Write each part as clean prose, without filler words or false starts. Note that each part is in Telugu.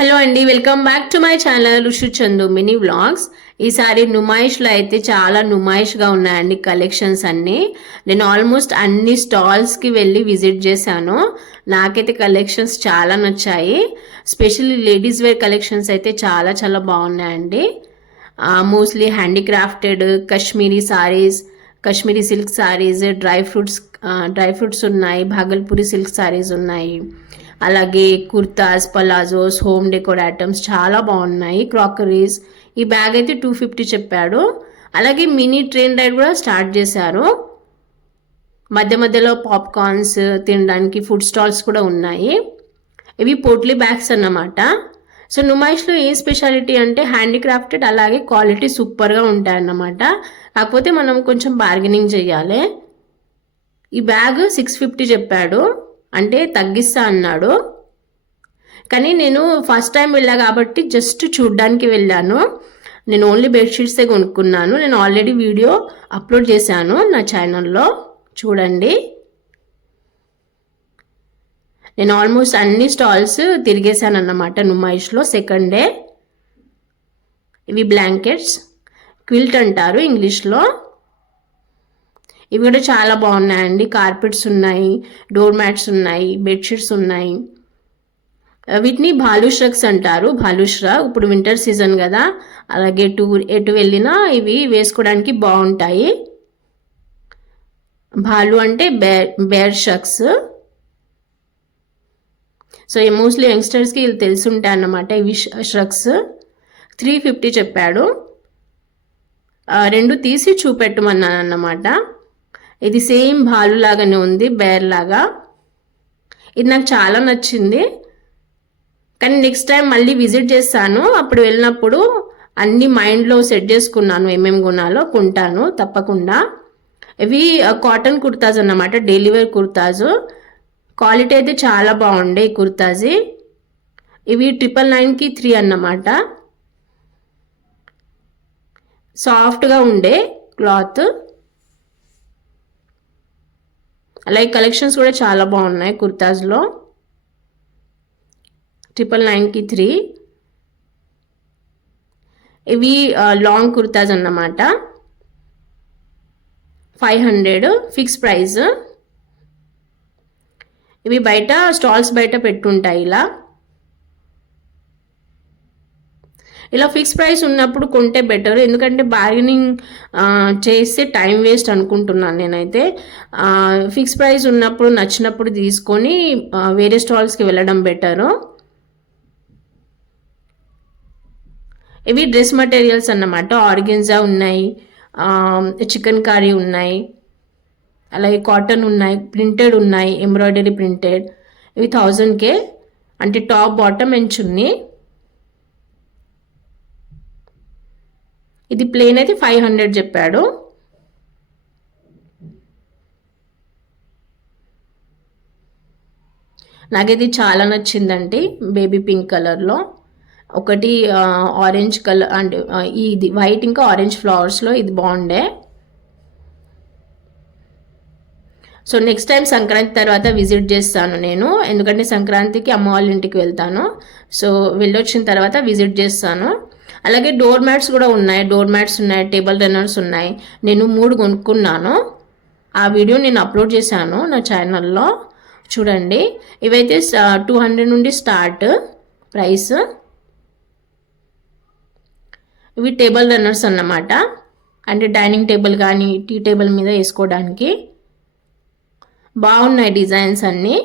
హలో అండి, welcome back to my channel ఋషి చందు మినీ వ్లాగ్స్. ఈసారి నుమాయిష్లో అయితే చాలా నుమాయిష్గా ఉన్నాయండి కలెక్షన్స్ అన్నీ. నేను ఆల్మోస్ట్ అన్ని స్టాల్స్కి వెళ్ళి విజిట్ చేశాను. నాకైతే కలెక్షన్స్ చాలా నచ్చాయి. స్పెషల్లీ లేడీస్ వేర్ కలెక్షన్స్ అయితే చాలా చాలా బాగున్నాయండి. Mostly handicrafted Kashmiri saris, Kashmiri silk saris, dry fruits ఉన్నాయి, భాగల్పూరి సిల్క్ సారీస్ ఉన్నాయి. అలాగే kurtas, palazzos, home decor items చాలా బాగున్నాయి. క్రాకరీస్. ఈ బ్యాగ్ అయితే 250 చెప్పాడు. అలాగే మినీ ట్రైన్ రైడ్ కూడా స్టార్ట్ చేశారు. మధ్య మధ్యలో పాప్కార్న్స్ తినడానికి ఫుడ్ స్టాల్స్ కూడా ఉన్నాయి. ఇవి పోట్లీ బ్యాగ్స్ అన్నమాట. సో నుమాయిష్లో ఏ స్పెషాలిటీ అంటే హ్యాండీక్రాఫ్టెడ్, అలాగే క్వాలిటీ సూపర్గా ఉంటాయన్నమాట. కాకపోతే మనం కొంచెం బార్గెనింగ్ చేయాలి. ఈ బ్యాగ్ 650 చెప్పాడు, అంటే తగ్గిస్తా అన్నాడు. కానీ నేను ఫస్ట్ టైం వెళ్ళా కాబట్టి జస్ట్ చూడ్డానికి వెళ్ళాను. నేను ఓన్లీ బెడ్షీట్సే కొనుక్కున్నాను. నేను ఆల్రెడీ వీడియో అప్లోడ్ చేశాను నా ఛానల్లో, చూడండి. నేను ఆల్మోస్ట్ అన్ని స్టాల్స్ తిరిగేశాను అన్నమాట నుమాయిష్లో సెకండ్ డే. ఇవి బ్లాంకెట్స్, క్విల్ట్ అంటారు ఇంగ్లీష్లో. ఇవి కూడా చాలా బాగున్నాయండి. కార్పెట్స్ ఉన్నాయి, డోర్ మ్యాట్స్ ఉన్నాయి, బెడ్షీట్స్ ఉన్నాయి. వీటిని భాలుష్రక్స్ అంటారు. భాలుష్రా ఇప్పుడు వింటర్ సీజన్ కదా, అలాగే ఎటు వెళ్ళినా ఇవి వేసుకోవడానికి బాగుంటాయి. భాలు అంటే బేర్ షక్స్. సో మోస్ట్లీ యంగ్స్టర్స్కి ఇవి తెలుసుంటాయి అన్నమాట. ఇవి షక్స్ 350 చెప్పాడు. రెండు తీసి చూపెట్టమన్నాను అన్నమాట. ఇది సేమ్ భాలు లాగానే ఉంది, బేర్ లాగా. ఇది నాకు చాలా నచ్చింది. కానీ నెక్స్ట్ టైం మళ్ళీ విజిట్ చేస్తాను. అప్పుడు వెళ్ళినప్పుడు అన్ని మైండ్లో సెట్ చేసుకున్నాను, ఏమేమి కొనాలో కొంటాను తప్పకుండా. ఇవి కాటన్ కుర్తాస్ అన్నమాట, డైలీ వేర్ కుర్తాస్. క్వాలిటీ అయితే చాలా బాగుండే ఈ కుర్తాస్. ఇవి 999కి 3 అన్నమాట. సాఫ్ట్గా ఉండే క్లాత్. అలాగే కలెక్షన్స్ కూడా చాలా బాగున్నాయి కుర్తాస్లో. 999కి 3. ఇవి లాంగ్ కుర్తాస్ అన్నమాట. 500 ఫిక్స్ ప్రైస్. ఇవి బయట స్టాల్స్ బయట పెట్టుంటాయి. ఇలా ఫిక్స్ ప్రైస్ ఉన్నప్పుడు కొంటే బెటర్, ఎందుకంటే బార్గెనింగ్ చేస్తే టైం వేస్ట్ అనుకుంటున్నాను నేనైతే. ఫిక్స్ ప్రైస్ ఉన్నప్పుడు నచ్చినప్పుడు తీసుకొని వేరే స్టాల్స్కి వెళ్ళడం బెటరు. ఇవి డ్రెస్ మెటీరియల్స్ అన్నమాట. ఆర్గెన్జా ఉన్నాయి, చికెన్ కర్రీ ఉన్నాయి, అలాగే కాటన్ ఉన్నాయి, ప్రింటెడ్ ఉన్నాయి, ఎంబ్రాయిడరీ ప్రింటెడ్. ఇవి 1000కే, అంటే టాప్ బాటమ్ అండ్ చున్నీ. ఇది ప్లేన్ అయితే 500 చెప్పాడు. నాకైతే చాలా నచ్చిందండి, బేబీ పింక్ కలర్లో. ఒకటి ఆరెంజ్ కలర్, అంటే ఇది వైట్ ఇంకా ఆరెంజ్ ఫ్లవర్స్లో ఇది బాగుండే. సో నెక్స్ట్ టైం సంక్రాంతి తర్వాత విజిట్ చేస్తాను నేను, ఎందుకంటే సంక్రాంతికి అమ్మ వాళ్ళ ఇంటికి వెళ్తాను. సో వెళ్ళొచ్చిన తర్వాత విజిట్ చేస్తాను. అలాగే డోర్ మ్యాట్స్ కూడా ఉన్నాయి, టేబుల్ రన్నర్స్ ఉన్నాయి. నేను 3 కొనుక్కున్నాను. ఆ వీడియో నేను అప్లోడ్ చేశాను నా ఛానల్లో, చూడండి. ఇవైతే 200 నుండి స్టార్ట్ ప్రైస్. ఇవి టేబుల్ రన్నర్స్ అన్నమాట, అంటే డైనింగ్ టేబుల్ కానీ టీ టేబుల్ మీద వేసుకోవడానికి. బాగున్నాయి డిజైన్స్ అన్నీ.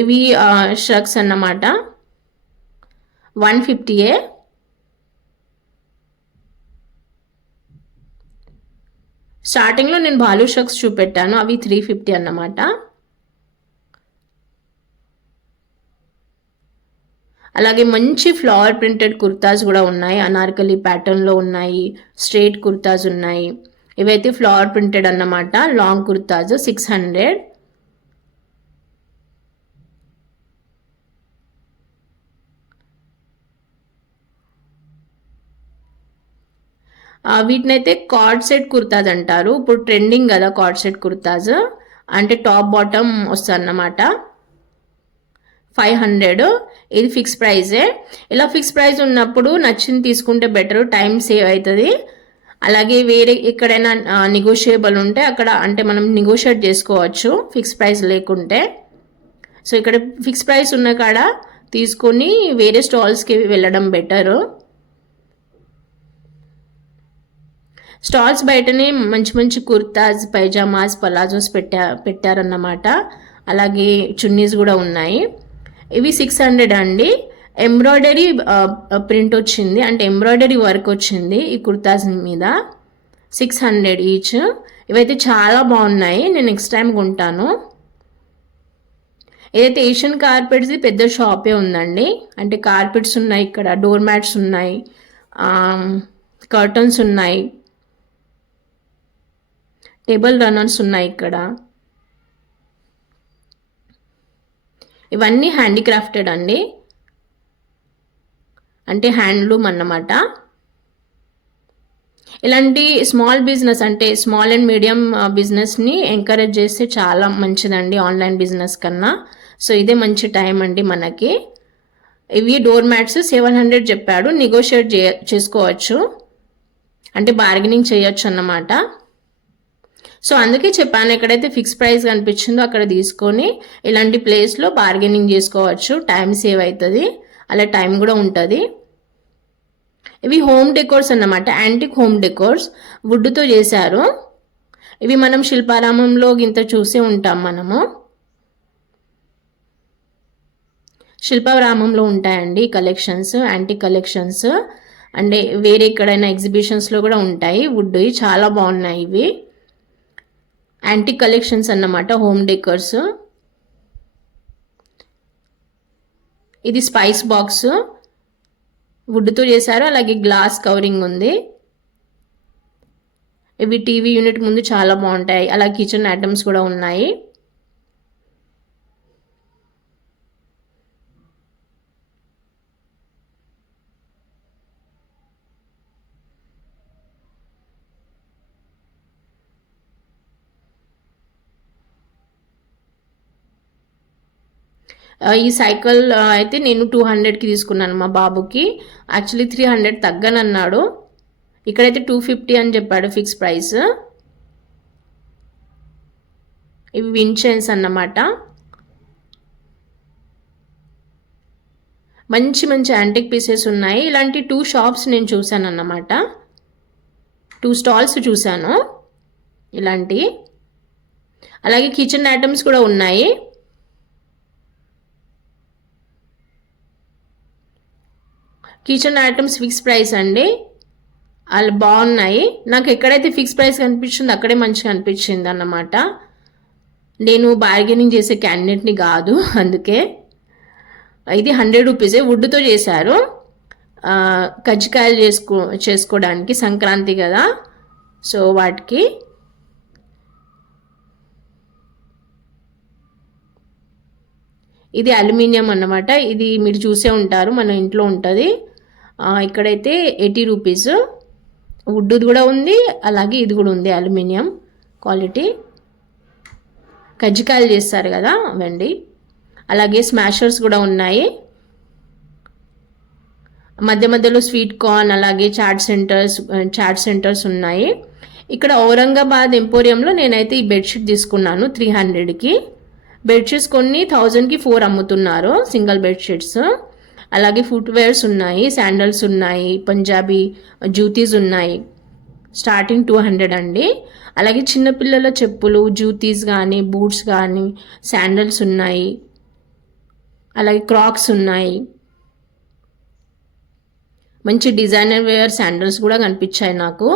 ఇవి షర్ట్స్ అన్నమాట, 150. స్టార్టింగ్లో నేను బాలు షర్ట్స్ చూపెట్టాను, అవి 350 అన్నమాట. అలాగే మంచి ఫ్లవర్ ప్రింటెడ్ కుర్తాస్ కూడా ఉన్నాయి, అనార్కలి ప్యాటర్న్లో ఉన్నాయి, స్ట్రైట్ కుర్తాస్ ఉన్నాయి. ఇవైతే ఫ్లవర్ ప్రింటెడ్ అన్నమాట, లాంగ్ కుర్తాస్ 600. వీటినైతే కార్డ్ సెట్ కుర్తాజ్ అంటారు. ఇప్పుడు ట్రెండింగ్ కదా కార్డ్ సెట్ కుర్తాజ్, అంటే టాప్ బాటమ్ వస్తుంది అన్నమాట. 500 ఇది ఫిక్స్ ప్రైజే. ఇలా ఫిక్స్ ప్రైస్ ఉన్నప్పుడు నచ్చింది తీసుకుంటే బెటర్, టైం సేవ్ అవుతుంది. అలాగే వేరే ఎక్కడైనా నెగోషియబుల్ ఉంటే అక్కడ అంటే మనం నెగోషియేట్ చేసుకోవచ్చు ఫిక్స్ ప్రైస్ లేకుంటే. సో ఇక్కడ ఫిక్స్ ప్రైస్ ఉన్న కాడ తీసుకొని వేరే స్టాల్స్కి వెళ్ళడం బెటరు. స్టాల్స్ బయటనే మంచి మంచి కుర్తాస్, పైజామాస్, పలాజోస్ పెట్టారన్నమాట. అలాగే చున్నీస్ కూడా ఉన్నాయి. ఇవి 600 అండి. ఎంబ్రాయిడరీ ప్రింట్ వచ్చింది, అంటే ఎంబ్రాయిడరీ వర్క్ వచ్చింది ఈ కుర్తాస్ మీద. 600 ఈచ్. ఇవైతే చాలా బాగున్నాయి, నేను నెక్స్ట్ టైం కొంటాను. ఏదైతే ఏషియన్ కార్పెట్స్ పెద్ద షాపే ఉందండి. అంటే కార్పెట్స్ ఉన్నాయి ఇక్కడ, డోర్ మ్యాట్స్ ఉన్నాయి, కర్టన్స్ ఉన్నాయి, టేబుల్ రన్నర్స్ ఉన్నాయి ఇక్కడ. ఇవన్నీ హ్యాండీక్రాఫ్టెడ్ అండి, అంటే హ్యాండ్లూమ్ అన్నమాట. ఇలాంటి స్మాల్ బిజినెస్ అంటే స్మాల్ అండ్ మీడియం బిజినెస్ని ఎంకరేజ్ చేస్తే చాలా మంచిదండి ఆన్లైన్ బిజినెస్ కన్నా. సో ఇదే మంచి టైం అండి మనకి. ఇవి డోర్ మ్యాట్స్ 700 చెప్పాడు, నెగోషియేట్ చేసుకోవచ్చు, అంటే బార్గెనింగ్ చేయొచ్చు అన్నమాట. సో అందుకే చెప్పాను, ఎక్కడైతే ఫిక్స్ ప్రైస్ కనిపించిందో అక్కడ తీసుకొని ఇలాంటి ప్లేస్లో బార్గెనింగ్ చేసుకోవచ్చు, టైం సేవ్ అవుతుంది, అలా టైం కూడా ఉంటుంది. ఇవి హోమ్ డెకోర్స్ అన్నమాట, యాంటిక్ హోమ్ డెకోర్స్, వుడ్తో చేశారు. ఇవి మనం శిల్పారామంలో ఇంత చూసే ఉంటాం మనము. శిల్పారామంలో ఉంటాయండి కలెక్షన్స్, యాంటిక్ కలెక్షన్స్. అంటే వేరే ఎక్కడైనా ఎగ్జిబిషన్స్లో కూడా ఉంటాయి వుడ్. చాలా బాగున్నాయి ఇవి, యాంటిక్ కలెక్షన్స్ అన్నమాట, హోమ్ డెకర్స్. ఇది స్పైస్ బాక్స్, వుడ్తో చేశారు, అలాగే గ్లాస్ కవరింగ్ ఉంది. ఇవి టీవీ యూనిట్ ముందు చాలా బాగుంటాయి. అలా కిచెన్ ఐటమ్స్ కూడా ఉన్నాయి. ఈ సైకిల్ అయితే నేను 200కి తీసుకున్నాను మా బాబుకి. యాక్చువల్లీ 300 తగ్గనన్నాడు, ఇక్కడైతే 250 అని చెప్పాడు ఫిక్స్ ప్రైస్. ఇవి విండ్ చైన్స్ అన్నమాట. మంచి మంచి యాంటిక్ పీసెస్ ఉన్నాయి. ఇలాంటి 2 షాప్స్ నేను చూశాను అన్నమాట, 2 స్టాల్స్ చూశాను ఇలాంటి. అలాగే కిచెన్ ఐటమ్స్ కూడా ఉన్నాయి. కిచెన్ ఐటమ్స్ ఫిక్స్ ప్రైస్ అండి, అలా బాగున్నాయి. నాకు ఎక్కడైతే ఫిక్స్ ప్రైస్ కనిపించిందో అక్కడే మంచిగా అనిపించింది అన్నమాట. నేను బార్గెనింగ్ చేసే క్యాండిడేట్ని కాదు, అందుకే. ఇది 100 రూపీసే, వుడ్తో చేశారు. కజ్జికాయలు చేసుకోవడానికి సంక్రాంతి కదా, సో వాటికి. ఇది అల్యూమినియం అన్నమాట. ఇది మీరు చూసే ఉంటారు, మన ఇంట్లో ఉంటుంది. ఇక్కడైతే 80 రూపీస్. వుడ్ కూడా ఉంది, అలాగే ఇది కూడా ఉంది, అల్యూమినియం క్వాలిటీ. కజ్జికాయలు చేస్తారు కదా అవండి. అలాగే స్మాషర్స్ కూడా ఉన్నాయి. మధ్య మధ్యలో స్వీట్ కార్న్, అలాగే చాట్ సెంటర్స్ ఉన్నాయి. ఇక్కడ ఔరంగాబాద్ ఎంపోరియంలో నేనైతే ఈ బెడ్షీట్ తీసుకున్నాను 300కి. బెడ్షీట్స్ కొన్ని 1000కి 4 అమ్ముతున్నారు, సింగిల్ బెడ్షీట్స్. అలాగే ఫుట్వేర్స్ ఉన్నాయి, శాండల్స్ ఉన్నాయి, పంజాబీ జూతీస్ ఉన్నాయి, స్టార్టింగ్ 200 అండి. అలాగే చిన్నపిల్లల చెప్పులు, జూతీస్ కానీ, బూట్స్ కానీ, శాండల్స్ ఉన్నాయి, అలాగే క్రాక్స్ ఉన్నాయి. మంచి డిజైనర్ వేర్ శాండల్స్ కూడా కనిపించాయి నాకు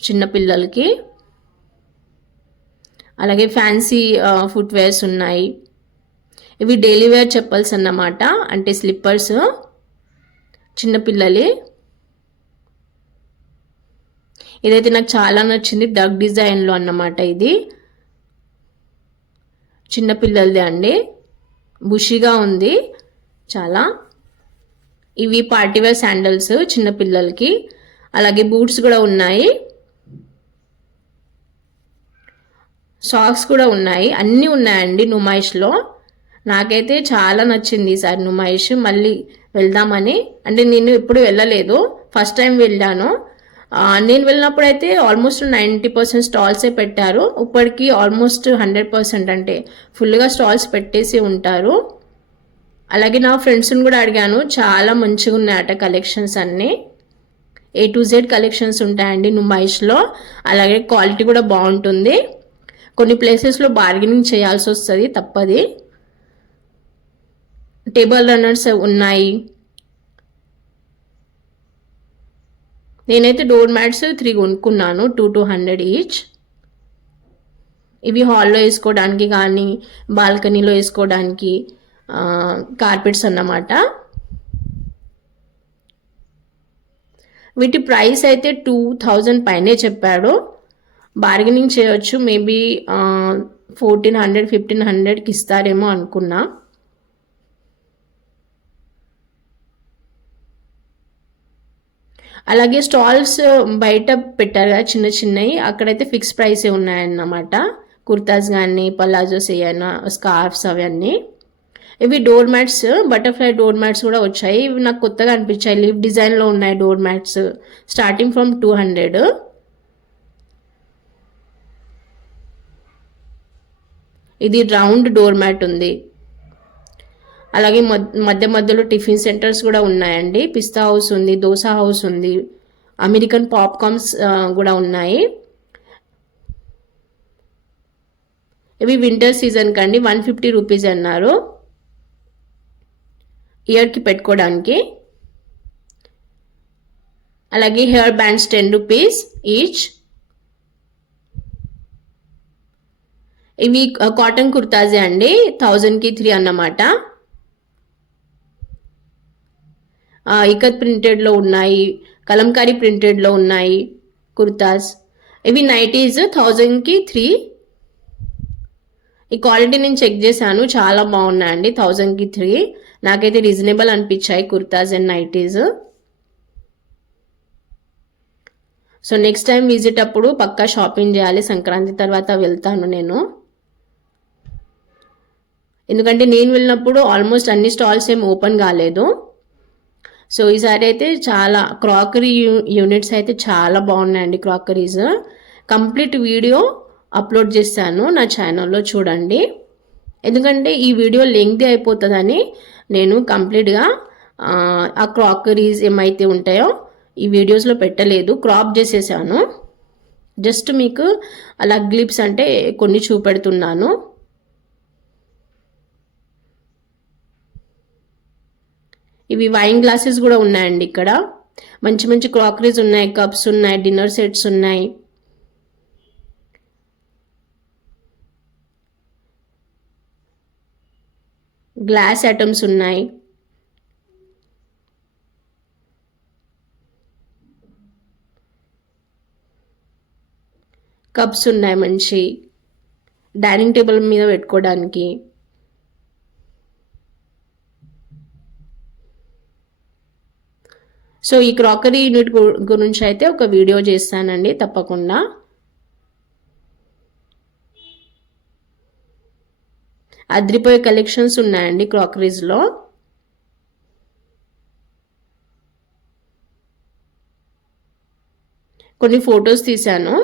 చిన్నపిల్లలకి. అలాగే ఫ్యాన్సీ ఫుట్వేర్స్ ఉన్నాయి. ఇవి డైలీ వేర్ చెప్పల్స్ అన్నమాట, అంటే స్లిప్పర్స్ చిన్నపిల్లలి. ఇదైతే నాకు చాలా నచ్చింది, డగ్ డిజైన్లో అన్నమాట. ఇది చిన్నపిల్లలది అండి, బుషిగా ఉంది చాలా. ఇవి పార్టీవేర్ శాండల్స్ చిన్నపిల్లలకి. అలాగే బూట్స్ కూడా ఉన్నాయి, సాక్స్ కూడా ఉన్నాయి, అన్నీ ఉన్నాయండి నుమాయిష్లో. నాకైతే చాలా నచ్చింది ఈసారి నుమాయిష్. మళ్ళీ వెళ్దామని, అంటే నేను ఎప్పుడు వెళ్ళలేదు, ఫస్ట్ టైం వెళ్ళాను. నేను వెళ్ళినప్పుడు అయితే ఆల్మోస్ట్ 90% స్టాల్సే పెట్టారు. ఇప్పటికి ఆల్మోస్ట్ 100% అంటే ఫుల్గా స్టాల్స్ పెట్టేసి ఉంటారు. అలాగే నా ఫ్రెండ్స్ని కూడా అడిగాను, చాలా మంచిగా ఉన్నాయట కలెక్షన్స్ అన్నీ. A to Z కలెక్షన్స్ ఉంటాయండి నుమాయిష్లో. అలాగే క్వాలిటీ కూడా బాగుంటుంది. కొన్ని ప్లేసెస్లో బార్గెనింగ్ చేయాల్సి వస్తుంది, తప్పది. టేబుల్ రన్నర్స్ ఉన్నాయి. నేనైతే డోర్ మ్యాట్స్ 3 కొనుక్కున్నాను, 200 ఈచ్. ఇవి హాల్లో వేసుకోవడానికి కానీ బాల్కనీలో వేసుకోవడానికి కార్పెట్స్ అన్నమాట. వీటి ప్రైస్ అయితే 2000 పైనే చెప్పాడు. బార్గెనింగ్ చేయొచ్చు, మేబీ 1400 1500కి ఇస్తారేమో అనుకున్నా. అలాగే స్టాల్స్ బయట పెట్టారు కదా చిన్న చిన్నవి, అక్కడైతే ఫిక్స్ ప్రైసే ఉన్నాయన్నమాట. కుర్తాస్ కానీ పలాజోస్ ఏమైనా స్కార్ఫ్స్ అవన్నీ. ఇవి door mats, butterfly door mats కూడా వచ్చాయి. ఇవి నాకు కొత్తగా అనిపించాయి, లీవ్ డిజైన్లో ఉన్నాయి డోర్ మ్యాట్స్, స్టార్టింగ్ ఫ్రమ్ 200. ఇది రౌండ్ డోర్ మ్యాట్ ఉంది. అలాగే మధ్య మధ్యలో టిఫిన్ సెంటర్స్ కూడా ఉన్నాయండి. పిస్తా హౌస్ ఉంది, దోస హౌస్ ఉంది, అమెరికన్ పాప్కార్న్స్ కూడా ఉన్నాయి. ఇవి వింటర్ సీజన్ కండి, 150 రూపీస్ అన్నారు ఇయర్కి పెట్టుకోవడానికి. అలాగే హెయిర్ బ్యాండ్స్ 10 రూపీస్ ఈచ్. ఇవి కాటన్ కుర్తాజే అండి, 1000కి 3 అన్నమాట. ఇకత్ ప్రింటెడ్లో ఉన్నాయి, కలంకారీ ప్రింటెడ్లో ఉన్నాయి కుర్తాస్. ఇవి నైటీస్ 1000కి 3. ఈ క్వాలిటీ నేను చెక్ చేశాను, చాలా బాగున్నాయండి. 1000కి 3 నాకైతే రీజనబుల్ అనిపించాయి kurtas and nighties. So next time visit అప్పుడు పక్కా షాపింగ్ చేయాలి, సంక్రాంతి తర్వాత వెళ్తాను నేను. ఎందుకంటే నేను వెళ్ళినప్పుడు ఆల్మోస్ట్ అన్ని స్టాల్స్ ఏం ఓపెన్ కాలేదు. సో ఈసారి అయితే చాలా క్రాకరీ యూనిట్స్ అయితే చాలా బాగున్నాయండి. క్రాకరీస్ కంప్లీట్ వీడియో అప్లోడ్ చేశాను నా ఛానల్లో, చూడండి. ఎందుకంటే ఈ వీడియో లెంగ్తీ అయిపోతుందని నేను కంప్లీట్గా ఆ క్రాకరీస్ ఏమైతే ఉంటాయో ఈ వీడియోస్లో పెట్టలేదు, క్రాప్ చేసేసాను. జస్ట్ మీకు అలా గ్లిప్స్ అంటే కొన్ని చూపెడుతున్నాను. ఇవి వైన్ గ్లాసెస్ కూడా ఉన్నాయండి ఇక్కడ. మంచి మంచి క్రాకరీస్ ఉన్నాయి, కప్స్ ఉన్నాయి, డిన్నర్ సెట్స్ ఉన్నాయి. గ్లాస్ ఐటమ్స్ ఉన్నాయి. కప్స్ ఉన్నాయి మంచి, డైనింగ్ టేబుల్ మీద పెట్టుకోవడానికి. సో ఈ క్రాకరీ యూనిట్ గురించి అయితే ఒక వీడియో చేస్తానండి తప్పకుండా. అద్రిపోయే కలెక్షన్స్ ఉన్నాయండి క్రాకరీస్లో. కొన్ని ఫొటోస్ తీశాను.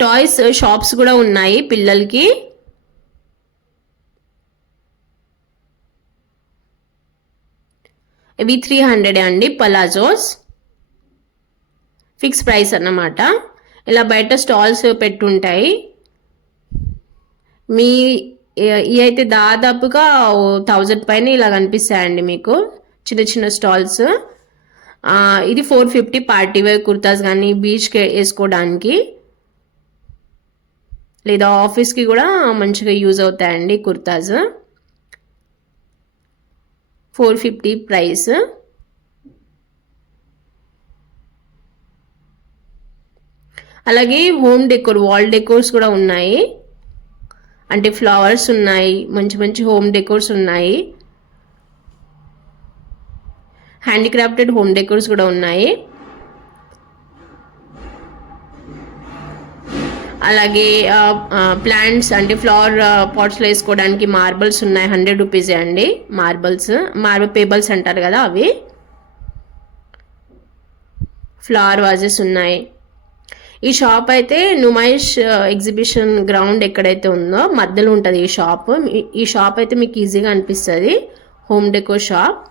టాయ్స్ షాప్స్ కూడా ఉన్నాయి పిల్లలకి. ఇవి 300 అండి పలాజోస్. ఫిక్స్ ప్రైస్ అన్నమాట. ఇలా బయట స్టాల్స్ పెట్టుంటాయి. మీ ఇవి అయితే దాదాపుగా 1000 పైన ఇలా కనిపిస్తాయండి మీకు చిన్న చిన్న స్టాల్స్. ఇది 450 పార్టీ వేర్ కుర్తాస్ కానీ బీచ్కి వేసుకోవడానికి లేదా ఆఫీస్కి కూడా మంచిగా యూజ్ అవుతాయండి కుర్తాస్. 450 ప్రైస్. అలాగే హోమ్ డెకోర్ వాల్ డెకోర్స్ కూడా ఉన్నాయి. అంటే ఫ్లవర్స్ ఉన్నాయి, మంచి మంచి హోమ్ డెకోర్స్ ఉన్నాయి, హ్యాండీక్రాఫ్టెడ్ హోమ్ డెకోర్స్ కూడా ఉన్నాయి. అలాగే ప్లాంట్స్ అంటే ఫ్లవర్ పాట్స్లో వేసుకోవడానికి మార్బల్స్ ఉన్నాయి. 100 రూపీసే అండి మార్బల్ పేబల్స్ అంటారు కదా అవి. ఫ్లవర్ వాజెస్ ఉన్నాయి. ఈ షాప్ అయితే నుమాయిష్ ఎగ్జిబిషన్ గ్రౌండ్ ఎక్కడైతే ఉందో మధ్యలో ఉంటుంది ఈ షాప్. ఈ షాప్ అయితే మీకు ఈజీగా అనిపిస్తుంది, home deco shop.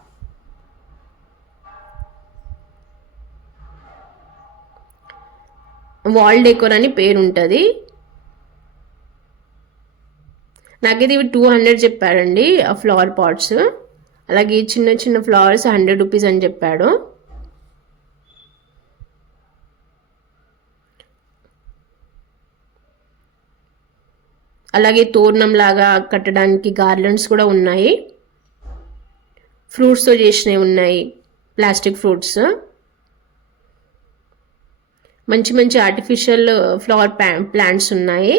Wall decor అని పేరు ఉంటుంది. నాకైతే ఇవి 200 చెప్పాడండి ఆ ఫ్లవర్ పాట్స్. అలాగే చిన్న చిన్న ఫ్లవర్స్ 100 రూపీస్ అని చెప్పాడు. అలాగే తోరణం లాగా కట్టడానికి గార్లెండ్స్ కూడా ఉన్నాయి. ఫ్రూట్స్తో చేసినవి ఉన్నాయి, ప్లాస్టిక్ ఫ్రూట్స్. మంచి మంచి ఆర్టిఫిషియల్ ఫ్లవర్ ప్లాంట్స్ ఉన్నాయి.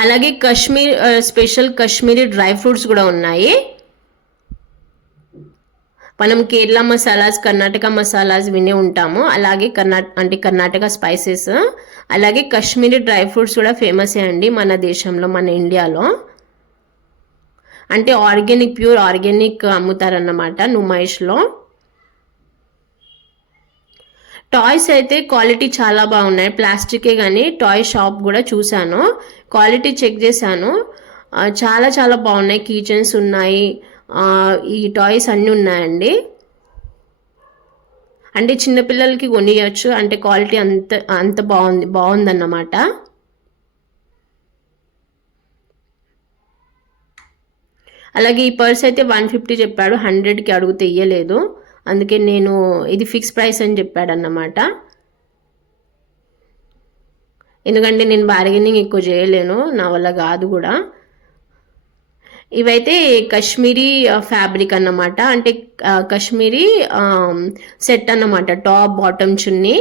అలాగే స్పెషల్ కాశ్మీరీ డ్రై ఫ్రూట్స్ కూడా ఉన్నాయి. మనం కేరళ మసాలాస్, కర్ణాటక మసాలాస్ వినే ఉంటాము. అలాగే కర్ణాటక స్పైసెస్, అలాగే కాశ్మీరీ డ్రై ఫ్రూట్స్ కూడా ఫేమసే అండి మన దేశంలో, మన ఇండియాలో. అంటే ప్యూర్ ఆర్గానిక్ అమ్ముతారన్నమాట నుమాయిష్లో. టాయ్స్ అయితే క్వాలిటీ చాలా బాగున్నాయి. ప్లాస్టికే కానీ టాయ్ షాప్ కూడా చూశాను, క్వాలిటీ చెక్ చేశాను. చాలా చాలా బాగున్నాయి. కీచెన్స్ ఉన్నాయి, ఈ టాయ్స్ అన్నీ ఉన్నాయండి. అంటే చిన్నపిల్లలకి కొనియచ్చు, అంటే క్వాలిటీ అంత బాగుందన్నమాట. అలాగే ఈ పర్స్ అయితే 150 చెప్పాడు, 100కి అడుగుతే ఇయ్యలేదు. అందుకే నేను ఇది ఫిక్స్ ప్రైస్ అని చెప్పాడు అన్నమాట. ఎందుకంటే నేను బార్గెనింగ్ ఎక్కువ చేయలేను, నా వల్ల కాదు కూడా. ఇవైతే కాశ్మీరీ ఫ్యాబ్రిక్ అన్నమాట, అంటే కాశ్మీరీ సెట్ అన్నమాట, టాప్ బాటమ్ చున్నీ.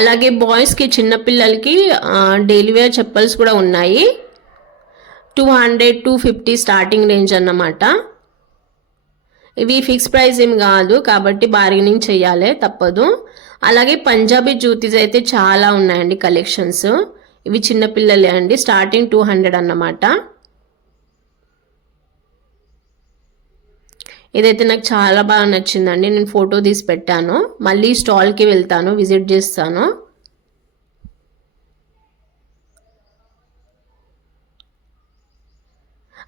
అలాగే బాయ్స్కి చిన్నపిల్లలకి డైలీ వేర్ చెప్పల్స్ కూడా ఉన్నాయి. 200 250 స్టార్టింగ్ రేంజ్ అన్నమాట. ఇవి ఫిక్స్ ప్రైస్ ఏం కాదు కాబట్టి బార్గెనింగ్ చేయాలి, తప్పదు. అలాగే పంజాబీ జూతీస్ అయితే చాలా ఉన్నాయండి కలెక్షన్స్. ఇవి చిన్నపిల్లలే అండి, స్టార్టింగ్ 200 అన్నమాట. ఇదైతే నాకు చాలా బాగా నచ్చిందండి, నేను ఫోటో తీసి పెట్టాను. మళ్ళీ స్టాల్కి వెళ్తాను, విజిట్ చేస్తాను.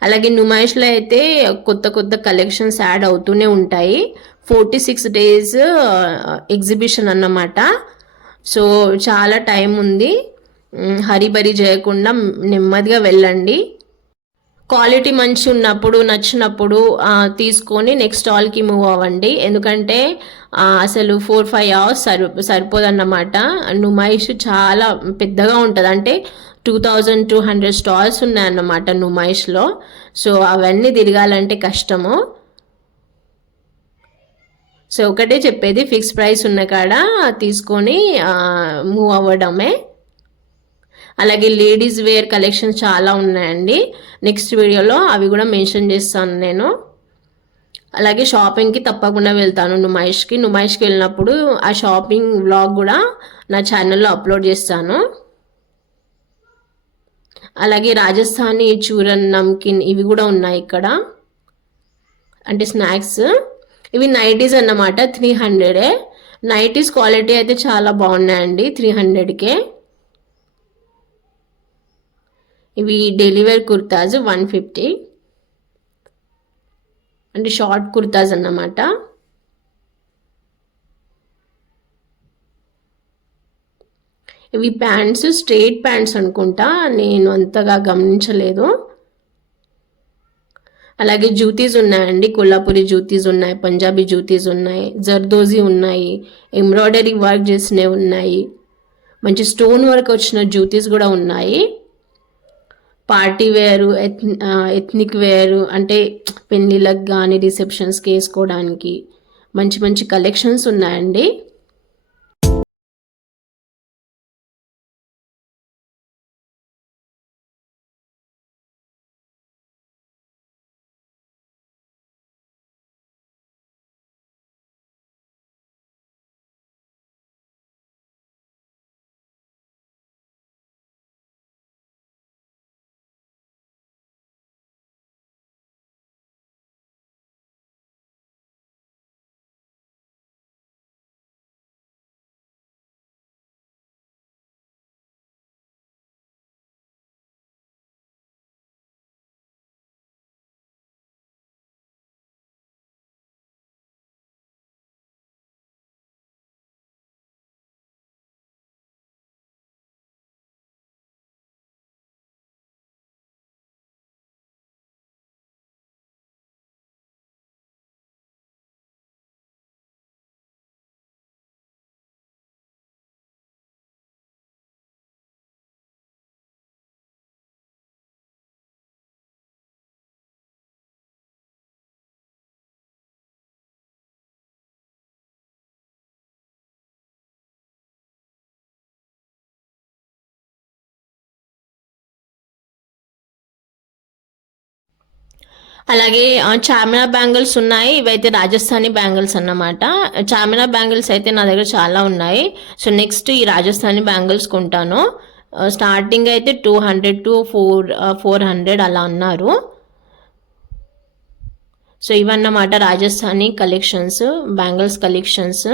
అలాగే నుమాయిష్లో అయితే కొత్త కొత్త కలెక్షన్స్ యాడ్ అవుతూనే ఉంటాయి. 46 డేస్ ఎగ్జిబిషన్ అన్నమాట. సో చాలా టైం ఉంది, హరిబరి చేయకుండా నెమ్మదిగా వెళ్ళండి. క్వాలిటీ మంచి ఉన్నప్పుడు నచ్చినప్పుడు తీసుకొని నెక్స్ట్ స్టాల్కి మూవ్ అవ్వండి. ఎందుకంటే అసలు 4-5 అవర్స్ సరిపోదన్నమాట. నుమాయిష్ చాలా పెద్దగా ఉంటుంది, అంటే 2200 స్టాల్స్ ఉన్నాయన్నమాట నుమాయిష్లో. సో అవన్నీ తిరగాలంటే కష్టము. సో ఒకటే చెప్పేది, ఫిక్స్ ప్రైస్ ఉన్న కాడ తీసుకొని మూవ్ అవ్వడమే. అలాగే లేడీస్ వేర్ కలెక్షన్స్ చాలా ఉన్నాయండి, నెక్స్ట్ వీడియోలో అవి కూడా మెన్షన్ చేస్తాను నేను. అలాగే షాపింగ్కి తప్పకుండా వెళ్తాను నుమాయిష్కి వెళ్ళినప్పుడు ఆ షాపింగ్ వ్లాగ్ కూడా నా ఛానల్లో అప్లోడ్ చేస్తాను. అలాగే రాజస్థానీ చూరన్ నమ్కిన్ ఇవి కూడా ఉన్నాయి ఇక్కడ, అంటే స్నాక్స్. ఇవి నైటీస్ అన్నమాట, 300. నైటీస్ క్వాలిటీ అయితే చాలా బాగున్నాయండి 300కే. ఇవి డెలివర్ కుర్తాస్ 150, అంటే షార్ట్ కుర్తాస్ అన్నమాట. ఇవి ప్యాంట్స్, స్ట్రైట్ ప్యాంట్స్ అనుకుంటా, నేను అంతగా గమనించలేదు. అలాగే జూతీస్ ఉన్నాయండి, కొల్లాపూరి జూతీస్ ఉన్నాయి, పంజాబీ జూతీస్ ఉన్నాయి, జర్దోజీ ఉన్నాయి, ఎంబ్రాయిడరీ వర్క్ చేసినవి ఉన్నాయి, మంచి స్టోన్ వర్క్ వచ్చిన జూతీస్ కూడా ఉన్నాయి. పార్టీ వేరు, ఎథ్నిక్ వేరు, అంటే పెళ్ళిళ్ళకి కానీ రిసెప్షన్స్కి వేసుకోవడానికి మంచి మంచి కలెక్షన్స్ ఉన్నాయండి. అలాగే చామినా బ్యాంగిల్స్ ఉన్నాయి, ఇవైతే రాజస్థానీ బ్యాంగిల్స్ అన్నమాట. చామినా బ్యాంగిల్స్ అయితే నా దగ్గర చాలా ఉన్నాయి. సో నెక్స్ట్ ఈ రాజస్థానీ బ్యాంగిల్స్ కొంటాను. స్టార్టింగ్ అయితే 200 to 400 అలా అన్నారు. సో ఇవన్నమాట Rajasthani collections, bangles collections.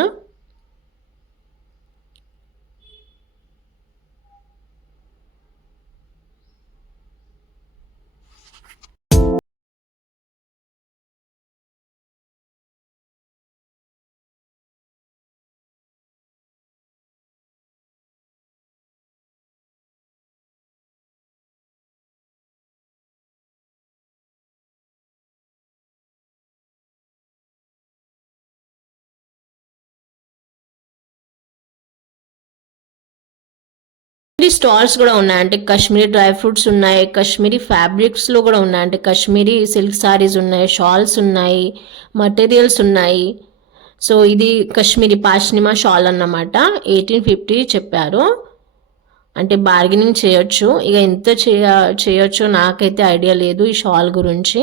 Stalls కూడా ఉన్నాయి, అంటే కాశ్మీరీ డ్రై ఫ్రూట్స్ ఉన్నాయి, కాశ్మీరీ ఫ్యాబ్రిక్స్లో కూడా ఉన్నాయి, అంటే కాశ్మీరీ సిల్క్ సారీస్ ఉన్నాయి, షాల్స్ ఉన్నాయి, మటీరియల్స్ ఉన్నాయి. సో ఇది కాశ్మీరీ పాష్నిమా షాల్ అన్నమాట, 1850 చెప్పారు. అంటే బార్గెనింగ్ చేయొచ్చు, ఇక ఎంత చేయొచ్చో నాకైతే ఐడియా లేదు ఈ షాల్ గురించి.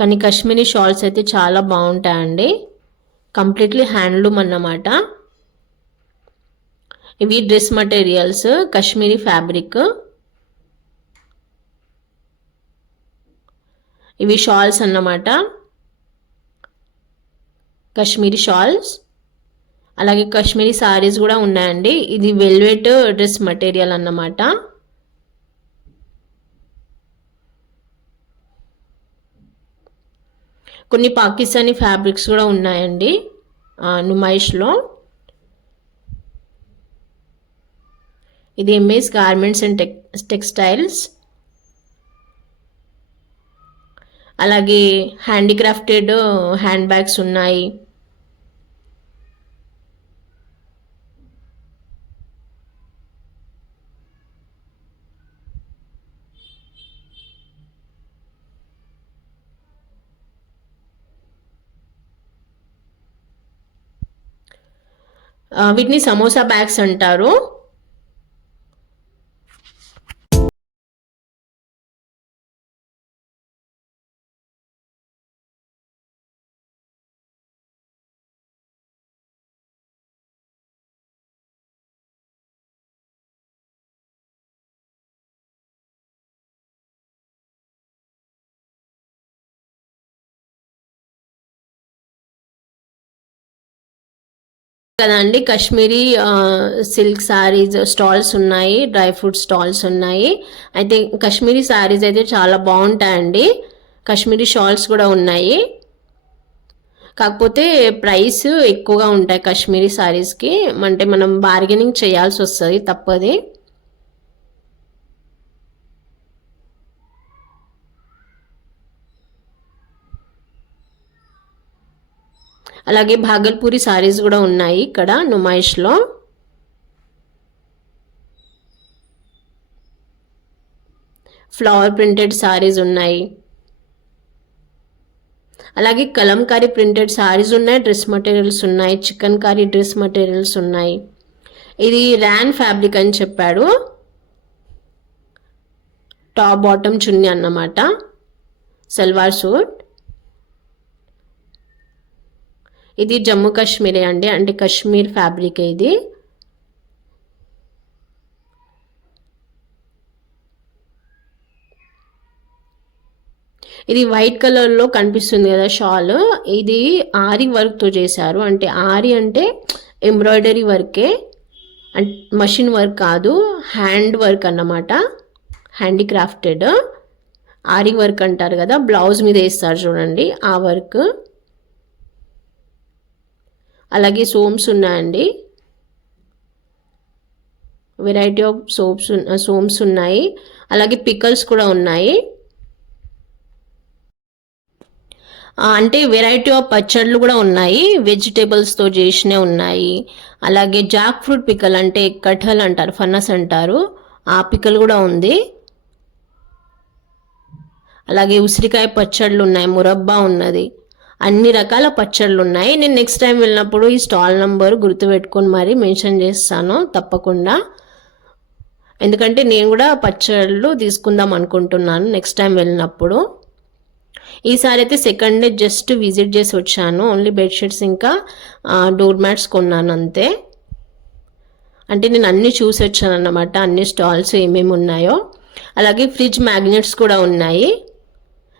కానీ కాశ్మీరీ షాల్స్ అయితే చాలా బాగుంటాయండి, కంప్లీట్లీ హ్యాండ్లూమ్ అన్నమాట. ఇవి డ్రెస్ మటీరియల్స్, కాశ్మీరీ ఫ్యాబ్రిక్. ఇవి షాల్స్ అన్నమాట, కాశ్మీరీ షాల్స్. అలాగే కాశ్మీరీ సారీస్ కూడా ఉన్నాయండి. ఇది వెల్వెట్ డ్రెస్ మటీరియల్ అన్నమాట. కొన్ని పాకిస్తానీ ఫ్యాబ్రిక్స్ కూడా ఉన్నాయండి నుమైష్లో. ఇది ఎంఎస్ గార్మెంట్స్ అండ్ టెక్స్టైల్స్. అలాగే హ్యాండీక్రాఫ్టెడ్ హ్యాండ్ బ్యాగ్స్ ఉన్నాయి. వీటిని సమోసా బ్యాగ్స్ అంటారు. కదండి కాశ్మీరీ సిల్క్ సారీస్ స్టాల్స్ ఉన్నాయి, డ్రై ఫ్రూట్ స్టాల్స్ ఉన్నాయి. అయితే కాశ్మీరీ సారీస్ అయితే చాలా బాగుంటాయండి. కాశ్మీరీ షాల్స్ కూడా ఉన్నాయి, కాకపోతే ప్రైస్ ఎక్కువగా ఉంటాయి కాశ్మీరీ సారీస్కి. అంటే మనం బార్గెనింగ్ చేయాల్సి వస్తుంది, తప్పది. అలాగే భాగల్పూరి సారీస్ కూడా ఉన్నాయి ఇక్కడ నుమైష్లో. ఫ్లవర్ ప్రింటెడ్ సారీస్ ఉన్నాయి. అలాగే కలంకారీ ప్రింటెడ్ సారీస్ ఉన్నాయి, డ్రెస్ మెటీరియల్స్ ఉన్నాయి, చికెన్ కారీ డ్రెస్ మెటీరియల్స్ ఉన్నాయి. ఇది ర్యాన్ ఫ్యాబ్రిక్ అని చెప్పాడు. టాప్ బాటమ్ చున్నీ అన్నమాట, సల్వార్ సూట్. ఇది జమ్మూ కాశ్మీరే అండి, అంటే కాశ్మీర్ ఫ్యాబ్రిక్ ఇది. ఇది వైట్ కలర్లో కనిపిస్తుంది కదా షాల్, ఇది ఆరి వర్క్తో చేశారు. అంటే ఆరి అంటే ఎంబ్రాయిడరీ వర్కే, అంటే మషిన్ వర్క్ కాదు, హ్యాండ్ వర్క్ అన్నమాట, హ్యాండీక్రాఫ్టెడ్. ఆరి వర్క్ అంటారు కదా, బ్లౌజ్ మీద వేస్తారు చూడండి, ఆ వర్క్. అలాగే సోమ్స్ ఉన్నాయండి, వెరైటీ ఆఫ్ సోమ్స్ ఉన్నాయి. అలాగే పికల్స్ కూడా ఉన్నాయి. అంటే వెరైటీ ఆఫ్ పచ్చళ్ళు కూడా ఉన్నాయి, వెజిటేబుల్స్తో చేసినవి ఉన్నాయి. అలాగే జాక్ ఫ్రూట్ పికల్, అంటే కఠల్ అంటారు, ఫన్నస్ అంటారు, ఆ పికల్ కూడా ఉంది. అలాగే ఉసిరికాయ పచ్చళ్ళు ఉన్నాయి, మురబ్బా ఉన్నది, అన్ని రకాల పచ్చళ్ళు ఉన్నాయి. నేను నెక్స్ట్ టైం వెళ్ళినప్పుడు ఈ స్టాల్ నంబర్ గుర్తుపెట్టుకొని మరీ మెన్షన్ చేస్తాను తప్పకుండా, ఎందుకంటే నేను కూడా పచ్చళ్ళు తీసుకుందాం అనుకుంటున్నాను నెక్స్ట్ టైం వెళ్ళినప్పుడు. ఈసారి అయితే సెకండ్ డే జస్ట్ విజిట్ చేసి వచ్చాను, ఓన్లీ బెడ్షీట్స్ ఇంకా డోర్ మ్యాట్స్ కొన్నాను అంతే. అంటే నేను అన్నీ చూసి వచ్చాను అన్నమాట, అన్ని స్టాల్స్ ఏమేమి ఉన్నాయో. అలాగే ఫ్రిడ్జ్ మ్యాగ్నెట్స్ కూడా ఉన్నాయి,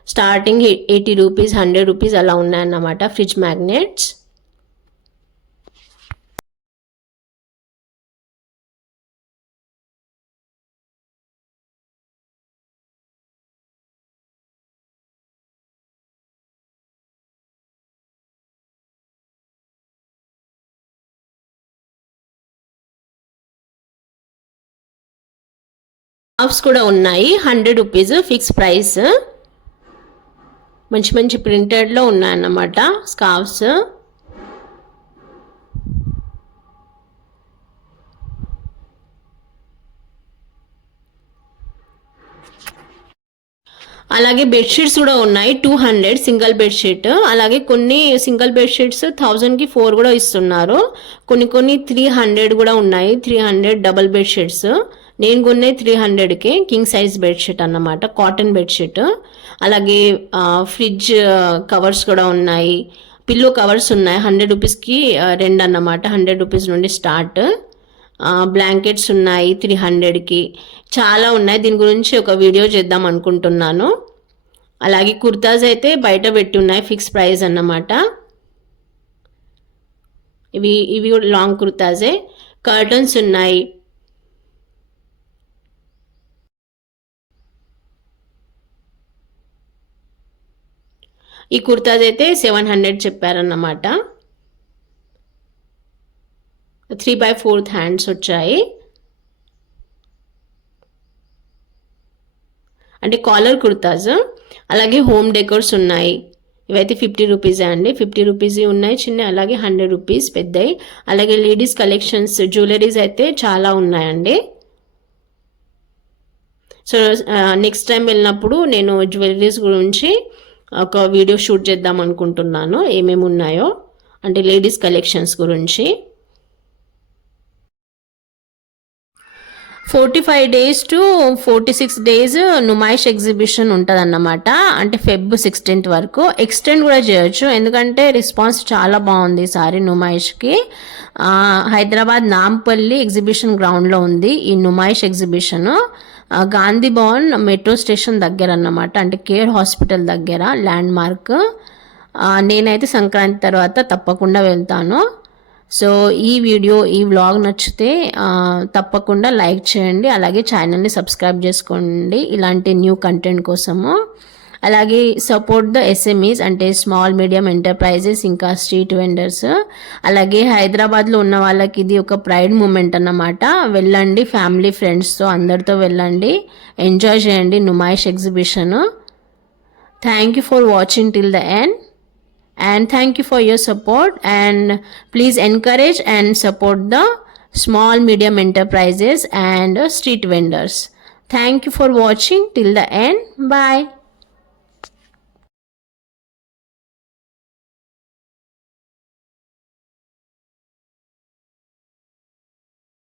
స్టార్టింగ్ 80 రూపీస్ 100 రూపీస్ అలా ఉన్నాయన్నమాట ఫ్రిడ్జ్ మ్యాగ్నెట్స్. స్కార్ఫ్స్ కూడా ఉన్నాయి, 100 రూపీస్ ఫిక్స్ ప్రైస్. మంచి మంచి ప్రింటెడ్లో ఉన్నాయన్నమాట స్కార్ఫ్స్. అలాగే బెడ్షీట్స్ కూడా ఉన్నాయి, 200 సింగిల్ బెడ్షీట్. అలాగే కొన్ని సింగిల్ బెడ్షీట్స్ 1000కి 4 కూడా ఇస్తున్నారు. కొన్ని 300 కూడా ఉన్నాయి, 300 డబల్ బెడ్షీట్స్. నేను కొన్నాయి 300కి, కింగ్ సైజ్ బెడ్షీట్ అన్నమాట, కాటన్ బెడ్షీట్. అలాగే ఫ్రిడ్జ్ కవర్స్ కూడా ఉన్నాయి, పిల్లో కవర్స్ ఉన్నాయి, 100 రూపీస్కి 2 అన్నమాట, 100 రూపీస్ నుండి స్టార్ట్. బ్లాంకెట్స్ ఉన్నాయి 300కి, చాలా ఉన్నాయి. దీని గురించి ఒక వీడియో చేద్దాం అనుకుంటున్నాను. అలాగే కుర్తాస్ అయితే బయట పెట్టి ఉన్నాయి, ఫిక్స్ ప్రైస్ అన్నమాట. ఇవి లాంగ్ కుర్తాసే. కర్టన్స్ ఉన్నాయి. ఈ కుర్తాస్ అయితే 700 చెప్పారన్నమాట. 3/4 హ్యాండ్స్ వచ్చాయి. అంటే కాలర్ కుర్తాస్. అలాగే హోమ్ డెకోర్స్ ఉన్నాయి. ఇవైతే 50 రూపీసే అండి. 50 రూపీస్ ఉన్నాయి చిన్న, అలాగే 100 రూపీస్ పెద్దవి. అలాగే లేడీస్ కలెక్షన్స్ జ్యువెలరీస్ అయితే చాలా ఉన్నాయండి. సో నెక్స్ట్ టైం వెళ్ళినప్పుడు నేను జ్యువెలరీస్ గురించి ఒక వీడియో షూట్ చేద్దాం అనుకుంటున్నాను, ఏమేమి ఉన్నాయో, అంటే లేడీస్ కలెక్షన్స్ గురించి. 45 days to 46 days Numaish exhibition ఉంటుంది అన్నమాట. అంటే Feb 16th వరకు ఎక్స్టెండ్ కూడా చేయొచ్చు, ఎందుకంటే రెస్పాన్స్ చాలా బాగుంది ఈసారి నుమాయిష్కి. హైదరాబాద్ నాంపల్లి ఎగ్జిబిషన్ గ్రౌండ్లో ఉంది ఈ Numaish exhibition. Gandhi Bhavan metro station దగ్గర అన్నమాట, అంటే కేర్ హాస్పిటల్ దగ్గర ల్యాండ్ మార్క్. నేనైతే సంక్రాంతి తర్వాత తప్పకుండా వెళ్తాను. సో ఈ వీడియో, ఈ వ్లాగ్ నచ్చితే తప్పకుండా లైక్ చేయండి, అలాగే ఛానల్ని సబ్స్క్రైబ్ చేసుకోండి ఇలాంటి న్యూ కంటెంట్ కోసము. అలాగే సపోర్ట్ ద ఎస్ఎంఈస్, అంటే స్మాల్ మీడియం ఎంటర్ప్రైజెస్, ఇంకా స్ట్రీట్ వెండర్స్. అలాగే హైదరాబాద్లో ఉన్న వాళ్ళకి ఇది ఒక ప్రైడ్ మూమెంట్ అన్నమాట. వెళ్ళండి, ఫ్యామిలీ ఫ్రెండ్స్తో అందరితో వెళ్ళండి, ఎంజాయ్ చేయండి Numaish exhibition. Thank you for watching till the end. And thank you for your support, and please encourage and support the small medium enterprises and street vendors. Thank you for watching till the end. Bye.